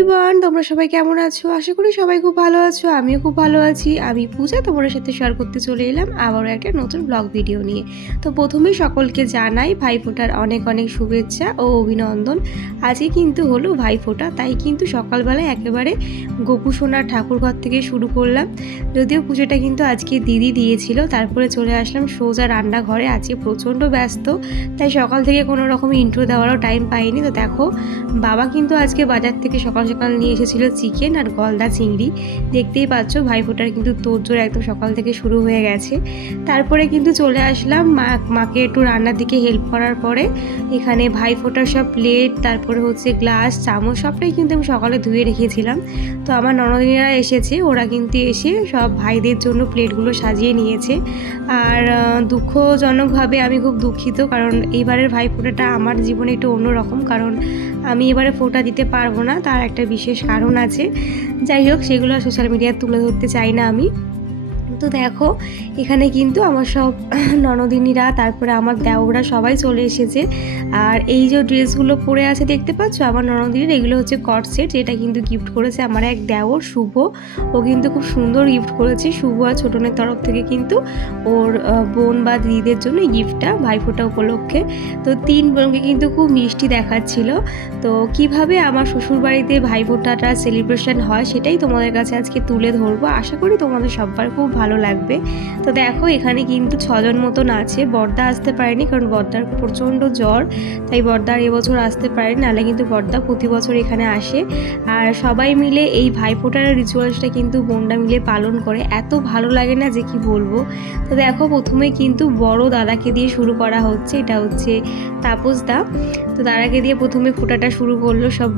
Everyone, তোমরা সবাই কেমন আছো? আশা করি সবাই খুব ভালো আছো। আমিও খুব ভালো আছি। আমি পূজা তোমাদের সাথে শেয়ার করতে চলে এলাম আবারও একটা নতুন ব্লগ ভিডিও নিয়ে। তো প্রথমেই সকলকে জানাই ভাইফোঁটার অনেক অনেক শুভেচ্ছা ও অভিনন্দন। আজকে কিন্তু হলো ভাইফোঁটা, তাই কিন্তু সকালবেলায় একেবারে গোপু সোনার ঠাকুরঘর থেকে শুরু করলাম। যদিও পুজোটা কিন্তু আজকে দিদি দিয়েছিল, তারপরে চলে আসলাম সোজা রান্নাঘরে। আজকে প্রচণ্ড ব্যস্ত, তাই সকাল থেকে কোনো রকম ইন্ট্রো দেওয়ারও টাইম পাইনি। তো দেখো, বাবা কিন্তু আজকে বাজার থেকে সকাল সকাল নিয়ে এসেছিল চিকেন আর গলদা চিংড়ি। দেখতেই পাচ্ছ ভাইফোঁটার কিন্তু তোড়জোড় একদম সকাল থেকে শুরু হয়ে গেছে। তারপরে কিন্তু চলে আসলাম মাকে একটু রান্নার দিকে হেল্প করার পরে। এখানে ভাইফোঁটার সব প্লেট, তারপরে হচ্ছে গ্লাস, চামচ সবটাই কিন্তু আমি সকালে ধুয়ে রেখেছিলাম। তো আমার ননদিনীরা এসেছে, ওরা কিন্তু এসে সব ভাইদের জন্য প্লেটগুলো সাজিয়ে নিয়েছে। আর দুঃখজনকভাবে আমি খুব দুঃখিত, কারণ এইবারের ভাইফোঁটাটা আমার জীবনে একটু অন্যরকম। কারণ আমি এবারে ফোঁটা দিতে পারবো না, তার একটা বিশেষ কারণ আছে। যাই হোক, সেগুলো সোশ্যাল মিডিয়ায় তুলে ধরতে চাই না আমি। তো দেখো, এখানে কিন্তু আমার সব ননদিনীরা, তারপরে আমার দেওরা সবাই চলে এসেছে। আর এই যে ড্রেসগুলো পরে আছে দেখতে পাচ্ছ আমার ননদিনীর, এগুলো হচ্ছে কট সেট, যেটা কিন্তু গিফট করেছে আমার এক দেওর শুভ। ও কিন্তু খুব সুন্দর গিফট করেছে। শুভ আর ছোটনের তরফ থেকে কিন্তু ওর বোন বা দিদিদের জন্য এই গিফটটা ভাইফোঁটা উপলক্ষে। তো তিন বোনকে কিন্তু খুব মিষ্টি দেখাচ্ছিল। তো কিভাবে আমার শ্বশুরবাড়িতে ভাইফোঁটাটা সেলিব্রেশন হয় সেটাই তোমাদের কাছে আজকে তুলে ধরবো। আশা করি তোমাদের সবার খুব ভালো লাগবে। তো দেখো, এখানে কিন্তু 6 জন মতন আছে। বর্দা আসতে পারেনি, কারণ বর্দার প্রচণ্ড জ্বর, তাই বর্দার এবছর আসতে পারেনি, নাহলে কিন্তু বর্দা প্রতি বছর এখানে আসে। আর সবাই মিলে এই ভাইফোঁটার রিচুয়ালসটা কিন্তু বোনরা মিলে পালন করে। এত ভালো লাগে না যে কি বলবো। তো দেখো, প্রথমে কিন্তু বড় দাদাকে দিয়ে শুরু করা হচ্ছে। এটা হচ্ছে তাপস দা। তো দাদাকে দিয়ে প্রথমে ফোঁটাটা শুরু করলো সব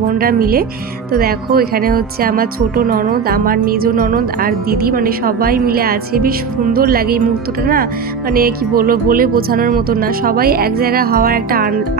বোনরা মিলে। তো দেখো, এখানে হচ্ছে আমার ছোট ননদ, আমার মেজ ননদ আর দিদি, মানে সবাই মিলে আছে। বেশ সুন্দর লাগে এই মুহূর্তটা না, মানে কি বলবো, বলে বোঝানোর মতো না। সবাই এক জায়গায় হওয়ার একটা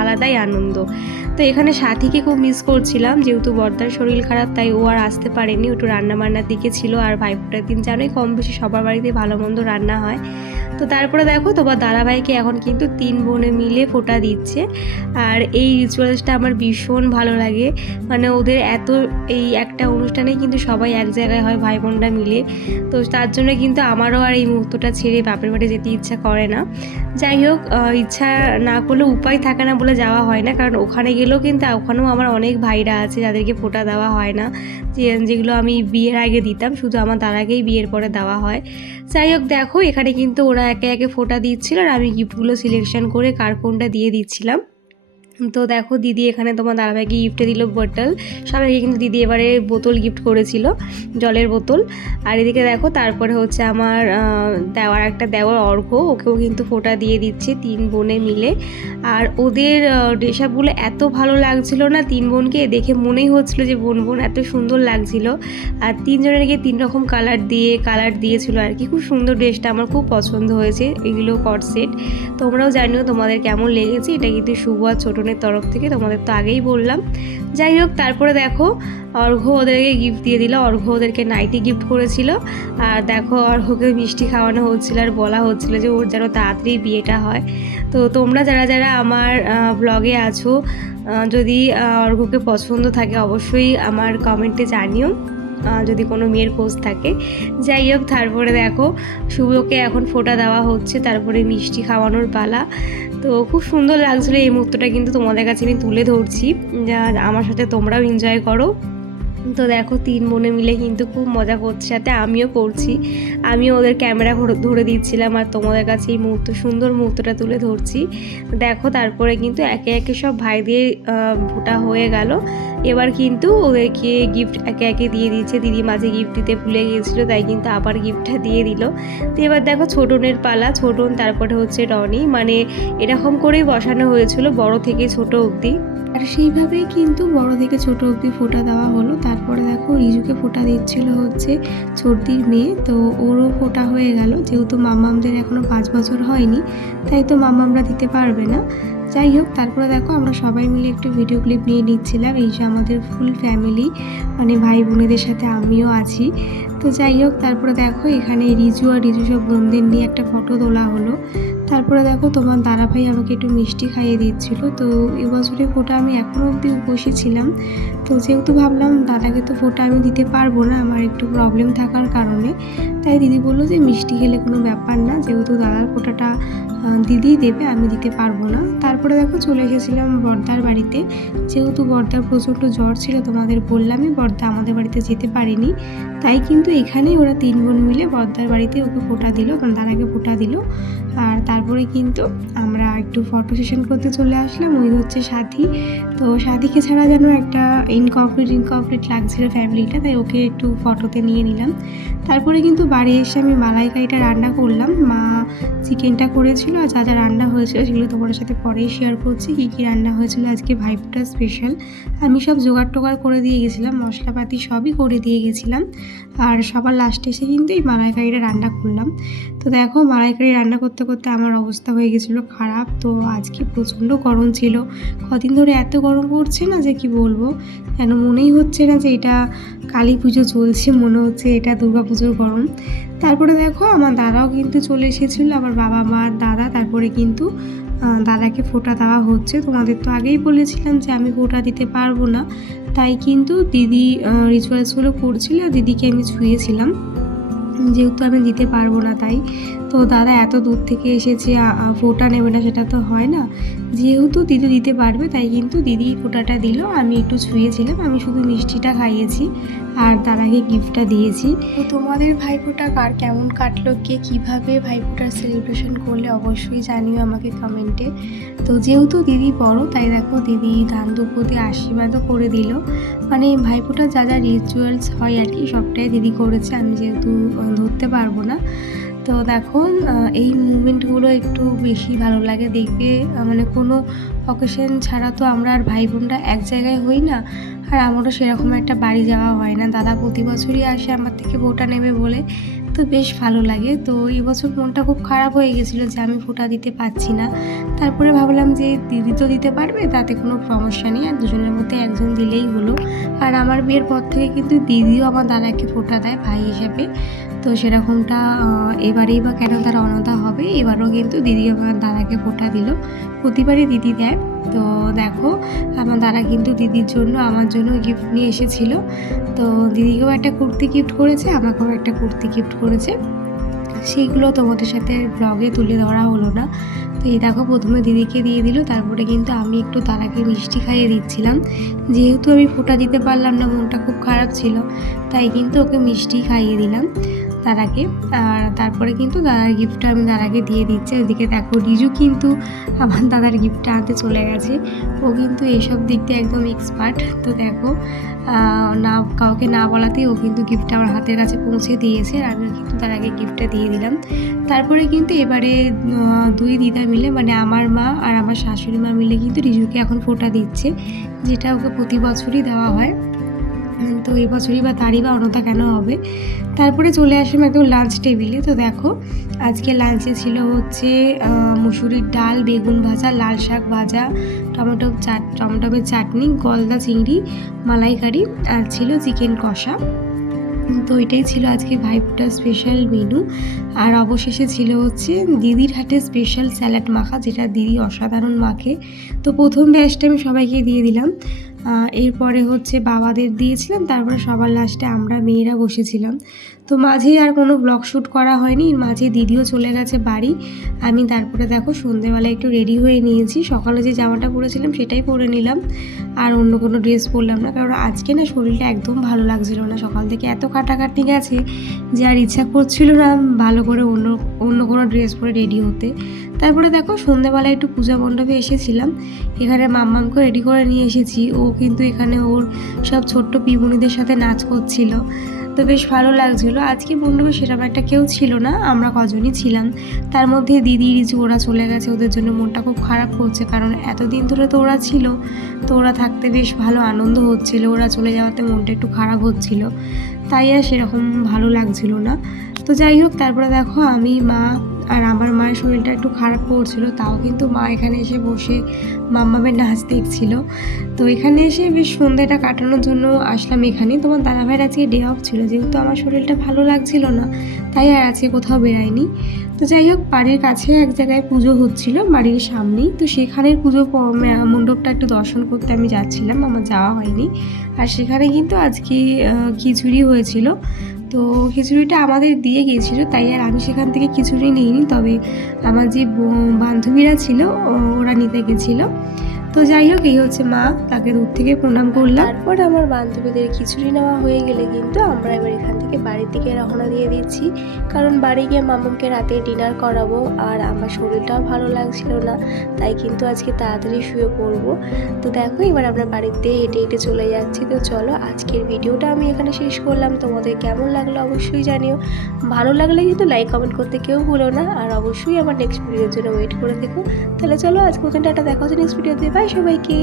আলাদাই আনন্দ। তো এখানে সাথীকে খুব মিস করছিলাম, যেহেতু বর্দার শরীর খারাপ, তাই ও আর আসতে পারেনি, একটু রান্নাবান্নার দিকে ছিল। আর ভাইফোঁটার দিন জানোই কম বেশি সবার বাড়িতে ভালো মন্দ রান্না হয়। তো তারপরে দেখো, তোমার দাদাভাইকে এখন কিন্তু 3 বোনে মিলে ফোঁটা দিচ্ছে। আর এই রিচুয়ালসটা আমার ভীষণ ভালো লাগে। মানে ওদের এত, এই একটা অনুষ্ঠানে কিন্তু সবাই এক জায়গায় হয় ভাই বোনরা মিলে। তো তার জন্য কিন্তু আমারও আর এই মুহূর্তটা ছেড়ে বাপের বাড়ি যেতে ইচ্ছা করে না। যাই হোক, ইচ্ছা না করলে উপায় থাকে না বলে যাওয়া হয় না, কারণ ওখানে গেলেও কিন্তু ওখানেও আমার অনেক ভাইরা আছে যাদেরকে ফোঁটা দেওয়া হয় না, যেগুলো আমি বিয়ের আগে দিতাম, শুধু আমার দাদাকেই বিয়ের পরে দেওয়া হয়। যাই হোক, দেখো এখানে কিন্তু ওরা একে একে ফোঁটা দিচ্ছিল আর আমি গিফটগুলো সিলেকশন করে কার কোনটা দিয়ে দিচ্ছিলাম। তো দেখো, দিদি এখানে তোমার দাদাভাইকে গিফটে দিল বোতল। সবাইকে কিন্তু দিদি এবারে বোতল গিফট করেছিল, জলের বোতল। আর এদিকে দেখো, তারপরে হচ্ছে আমার দেওয়ার অর্ঘ্য, ওকেও কিন্তু ফোঁটা দিয়ে দিচ্ছে 3 বোনে মিলে। আর ওদের ড্রেসআপগুলো এত ভালো লাগছিল না, 3 বোনকে দেখে মনেই হচ্ছিল যে বোন বোন, এত সুন্দর লাগছিল। আর 3 জনেরকে 3 রকম কালার দিয়েছিল আর কি। খুব সুন্দর ড্রেসটা, আমার খুব পছন্দ হয়েছে। এগুলো কট সেট, তোমরাও জানিও তোমাদের কেমন লেগেছে। এটা কিন্তু শুভ আর ছোটনের তরফ থেকে, তোমাদের তো আগেই বললাম। যাই হোক, তারপরে দেখো অর্ঘ্য ওদেরকে গিফট দিয়ে দিল। অর্ঘ্য ওদেরকে নাইটি গিফট করেছিল। আর দেখো, অর্ঘ্যকে মিষ্টি খাওয়ানো হচ্ছিল আর বলা হচ্ছিল যে ওর যেন তাড়াতাড়ি বিয়েটা হয়। তো তোমরা যারা যারা আমার ব্লগে আছো, যদি অর্ঘ্যকে পছন্দ থাকে অবশ্যই আমার কমেন্টে জানিও, যদি কোনো মেয়ের খোঁজ থাকে। যাই হোক, তারপরে দেখো শুভকে এখন ফোঁটা দেওয়া হচ্ছে, তারপরে মিষ্টি খাওয়ানোর পালা। তো খুব সুন্দর লাগছিলো এই মুহূর্তটা, কিন্তু তোমাদের কাছে আমি তুলে ধরছি, আমার সাথে তোমরাও এনজয় করো। তো দেখো, 3 বোনে মিলে কিন্তু খুব মজা করছে, সাথে আমিও করছি। আমিও ওদের ক্যামেরা ধরে দিচ্ছিলাম আর তোমাদের কাছে এই সুন্দর মুহূর্তটা তুলে ধরছি। দেখো, তারপরে কিন্তু একে একে সব ভাইদের ফোঁটা হয়ে গেল। এবার কিন্তু ওদেরকে গিফট একে একে দিয়ে দিচ্ছে। দিদি মাঝে গিফট দিতে ভুলে গিয়েছিলো, তাই কিন্তু আবার গিফটটা দিয়ে দিল। তো এবার দেখো ছোটনের পালা। ছোটন, তারপরে হচ্ছে রনি, মানে এরকম করেই বসানো হয়েছিল বড় থেকে ছোট অবধি। আর সেইভাবেই কিন্তু বড় থেকে ছোট অবধি ফোঁটা দেওয়া হলো। তারপরে দেখো, রিজুকে ফোঁটা দিচ্ছিল হচ্ছে ছোটদির মেয়ে। তো ওরও ফোঁটা হয়ে গেল, যেহেতু মাম্মামদের এখনও 5 বছর হয়নি, তাই তো মাম্মামরা দিতে পারবে না। যাই হোক, তারপরে দেখো আমরা সবাই মিলে একটু ভিডিও ক্লিপ নিয়ে নিচ্ছিলাম। এই যে আমাদের ফুল ফ্যামিলি, মানে ভাই বোনেদের সাথে আমিও আছি। তো তো যাই হোক, তারপরে দেখো এখানে রিজু আর রিজু সব বোনদের নিয়ে একটা ফটো তোলা হলো। তারপরে দেখো তোমার দাদাভাই আমাকে একটু মিষ্টি খাইয়ে দিচ্ছিল। তো এবছরে ফোঁটা আমি এখনও অবধি উপসী ছিলাম। তো যেহেতু ভাবলাম দাদাকে তো ফোঁটা আমি দিতে পারবো না আমার একটু প্রবলেম থাকার কারণে, তাই দিদি বললো যে মিষ্টি খেলে কোনো ব্যাপার না, যেহেতু দাদার ফোঁটাটা দিদিই দেবে, আমি দিতে পারবো না। তারপরে দেখো চলে এসেছিলাম বর্দার বাড়িতে। যেহেতু বর্দার প্রচণ্ড জ্বর ছিল, তোমাদের বললামই বর্দা আমাদের বাড়িতে যেতে পারেনি, তাই কিন্তু এখানেই ওরা 3 বোন মিলে বর্দার বাড়িতে ওকে ফোঁটা দিল, কারণ দাদাকে ফোঁটা দিল। আর তারপরে কিন্তু আমরা একটু ফটো সেশন করতে চলে আসলাম। ওই হচ্ছে সাথী। তো সাথীকে ছাড়া যেন একটা ইনকমপ্লিট লাগছিল ফ্যামিলিটা, তাই ওকে একটু ফটোতে নিয়ে নিলাম। তারপরে কিন্তু বাড়ি এসে আমি মালাইকারিটা রান্না করলাম। মা চিকেনটা করেছিল, আর যা যা রান্না হয়েছিল সেগুলো তোমাদের সাথে পরেই শেয়ার করছি। কী কী রান্না হয়েছিল আজকে ভাইফোঁটা স্পেশাল। আমি সব জোগাড় টোগাড় করে দিয়ে গেছিলাম, মশলাপাতি সবই করে দিয়ে গেছিলাম। আর সবার লাস্টে এসে কিন্তু এই মালাইকারিটা রান্না করলাম। তো দেখো মালাইকারি রান্না করতে করতে আমার অবস্থা হয়ে গেছিলো খারাপ। তো আজকে প্রচণ্ড গরম ছিল, কদিন ধরে এত গরম পড়ছে না যে কি বলবো, যেন মনেই হচ্ছে না যে এটা কালী পুজো চলছে, মনে হচ্ছে এটা দুর্গা পুজোর গরম। তারপরে দেখো আমার দাদাও কিন্তু চলে এসেছিলো, আমার বাবা মা দাদা। তারপরে কিন্তু দাদাকে ফোঁটা দেওয়া হচ্ছে। তোমাদের তো আগেই বলেছিলাম যে আমি ফোঁটা দিতে পারবো না, তাই কিন্তু দিদি রিচুয়ালসগুলো করছিল, আর দিদিকে আমি ছুঁয়েছিলাম, যেহেতু আমি দিতে পারবো না তাই। তো দাদা এত দূর থেকে এসেছে, ফোঁটা নেবে না সেটা তো হয় না, যেহেতু দিদি দিতে পারবে তাই কিন্তু দিদি ফোঁটাটা দিল। আমি একটু ছুঁয়েছিলাম, আমি শুধু মিষ্টিটা খাইয়েছি আর দাদাকে গিফটটা দিয়েছি। তো তোমাদের ভাইফোঁটা কার কেমন কাটলো, কে কীভাবে ভাইফোঁটার সেলিব্রেশন করলে অবশ্যই জানিও আমাকে কমেন্টে। তো যেহেতু দিদি বড়, তাই দেখো দিদি ধান দুপোতে আশীর্বাদও করে দিল। মানে ভাইফোঁটার যা যা রিচুয়ালস হয় আর কি সবটাই দিদি করেছে, আমি যেহেতু ধরতে পারবো না। তো দেখো এই মুভমেন্টগুলো একটু বেশি ভালো লাগে দেখবে, মানে কোনো অকেশন ছাড়া তো আমরা আর ভাই বোনরা এক জায়গায় হই না, আর আমারও সেরকম একটা বাড়ি যাওয়া হয় না। দাদা প্রতি বছরই আসে আমার থেকে ফোঁটা নেবে বলে, তো বেশ ভালো লাগে। তো এবছর মনটা খুব খারাপ হয়ে গেছিলো যে আমি ফোঁটা দিতে পারছি না। তারপরে ভাবলাম যে দিদি তো দিতে পারবে, তাতে কোনো সমস্যা নেই, আর দুজনের মধ্যে একজন দিলেই হলো। আর আমার বিয়ের পর থেকে কিন্তু দিদিও আমার দাদাকে ফোঁটা দেয় ভাই হিসেবে। তো সেরকমটা এবারেই বা কেন তার অনাথা হবে, এবারও কিন্তু দিদি আমার দাদাকে ফোঁটা দিল, প্রতিবারই দিদি দেয়। তো দেখো আমার দাদা কিন্তু দিদির জন্য আমার জন্য গিফট নিয়ে এসেছিল। তো দিদিকেও একটা কুর্তি গিফট করেছে, আমাকেও একটা কুর্তি গিফট করেছে, সেইগুলো তোমাদের সাথে ব্লগে তুলে ধরা হলো না। তো এই দেখো প্রথমে দিদিকে দিয়ে দিল, তারপরে কিন্তু আমি একটু দাদাকে মিষ্টি খাইয়ে দিচ্ছিলাম। যেহেতু আমি ফোঁটা দিতে পারলাম না, মনটা খুব খারাপ ছিল, তাই কিন্তু ওকে মিষ্টি খাইয়ে দিলাম দাদাকে। আর তারপরে কিন্তু দাদার গিফটটা আমি দাদাকে দিয়ে দিচ্ছি। ওইদিকে দেখো রিজু কিন্তু আমার দাদার গিফটটা আনতে চলে গেছে, ও কিন্তু এইসব দিক দিয়ে একদম এক্সপার্ট। তো দেখো না কাউকে না বলাতেই ও কিন্তু গিফটটা আমার হাতের কাছে পৌঁছে দিয়েছে, আর আমিও কিন্তু দাদাকে গিফটটা দিয়ে দিলাম। তারপরে কিন্তু এবারে দুই দিদা মিলে, মানে আমার মা আর আমার শাশুড়ি মা মিলে কিন্তু রিজুকে এখন ফোঁটা দিচ্ছে, যেটা ওকে প্রতি বছরই দেওয়া হয়। তো এই বছরই বা তারই বা অন্যতা কেন হবে। তারপরে চলে আসলাম একদম লাঞ্চ টেবিলে। তো দেখো আজকে লাঞ্চে ছিল হচ্ছে মুসুরির ডাল, বেগুন ভাজা, লাল শাক ভাজা, টমেটোর চাটনি, গলদা চিংড়ি মালাইকারি, আর ছিল চিকেন কষা। তো এটাই ছিল আজকে ভাইফোঁটার স্পেশাল মেনু। আর অবশেষে ছিল হচ্ছে দিদির হাতে স্পেশাল স্যালাড মাখা, যেটা দিদি অসাধারণ মাখে। তো প্রথম ব্যাচটা আমি সবাইকে দিয়ে দিলাম, এরপরে হচ্ছে বাবাদের দিয়েছিলাম, তারপরে সবার লাস্টে আমরা মেয়েরা বসেছিলাম। তো মাঝে আর কোনো ব্লগ শ্যুট করা হয়নি, মাঝে দিদিও চলে গেছে বাড়ি। আমি তারপরে দেখো সন্ধেবেলা একটু রেডি হয়ে নিয়েছি, সকালে যে জামাটা পরেছিলাম সেটাই পরে নিলাম, আর অন্য কোনো ড্রেস পরলাম না, কারণ আজকে না শরীরটা একদম ভালো লাগছিল না, সকাল থেকে এত কাটাকাটি গেছে যে আর ইচ্ছা করছিল না ভালো করে অন্য কোনো ড্রেস পরে রেডি হতে। তারপরে দেখো সন্ধ্যেবেলা একটু পূজা মণ্ডপে এসেছিলাম, এখানে মাম্মামকে রেডি করে নিয়ে এসেছি। ও কিন্তু এখানে ওর সব ছোট্ট পিবুনিদের সাথে নাচ করছিল, তো বেশ ভালো লাগছিলো। আজকে মণ্ডপে সেরকম একটা কেউ ছিল না, আমরা কজনই ছিলাম। তার মধ্যে দিদি রিজু ওরা চলে গেছে, ওদের জন্য মনটা খুব খারাপ করছে, কারণ এতদিন ধরে তো ওরা ছিল, তো ওরা থাকতে বেশ ভালো আনন্দ হচ্ছিল, ওরা চলে যাওয়াতে মনটা একটু খারাপ হচ্ছিল, তাই আর সেরকম ভালো লাগছিল না। তো যাই হোক, তারপরে দেখো আমি, মা আর আমার মায়ের শরীরটা একটু খারাপ করছিল, তাও কিন্তু মা এখানে এসে বসে মাম্মামের নাচ দেখছিল। তো এখানে এসে বেশ সন্ধ্যাটা কাটানোর জন্য আসলাম এখানে। তোমার দাদাভাইয়ের আজকে ডে অফ ছিল, যেহেতু আমার শরীরটা ভালো লাগছিল না তাই আর আজকে কোথাও বেরাইনি। তো যাই হোক, বাড়ির কাছে এক জায়গায় পুজো হচ্ছিল বাড়ির সামনেই, তো সেখানের পুজো মণ্ডপটা একটু দর্শন করতে আমি যাচ্ছিলাম, আমার যাওয়া হয়নি। আর সেখানে কিন্তু আজকে খিচুড়ি হয়েছিল, তো খিচুড়িটা আমাদের দিয়ে গিয়েছিল, তাই আর আমি সেখান থেকে খিচুড়ি নিইনি, তবে আমার যে বান্ধবীরা ছিল ওরা নিতে গেছিলো। তো যাই হোক, এই হচ্ছে মা, তাকে দূর থেকে প্রণাম করলাম। তারপর আমার বান্ধবীদের খিচুড়ি নেওয়া হয়ে গেলে কিন্তু আমরা এবার এখান থেকে বাড়ির দিকে রওনা দিয়ে দিচ্ছি, কারণ বাড়ি গিয়ে মামাকে রাতে ডিনার করাবো। আর আমার শরীরটাও ভালো লাগছিল না, তাই কিন্তু আজকে তাড়াতাড়ি শুয়ে পড়বো। তো দেখো, এবার আমরা বাড়িতে হেঁটে হেঁটে চলে যাচ্ছি। তো চলো, আজকের ভিডিওটা আমি এখানে শেষ করলাম। তোমাদের কেমন লাগলো অবশ্যই জানিও, ভালো লাগলে কিন্তু লাইক কমেন্ট করতে কেউ ভুলো না। আর অবশ্যই আমার নেক্সট ভিডিওর জন্য ওয়েট করে থেকো। তাহলে চলো, আজকে ওখানটা দেখা হচ্ছে নেক্সট ভিডিওতে। বাই সবাইকে।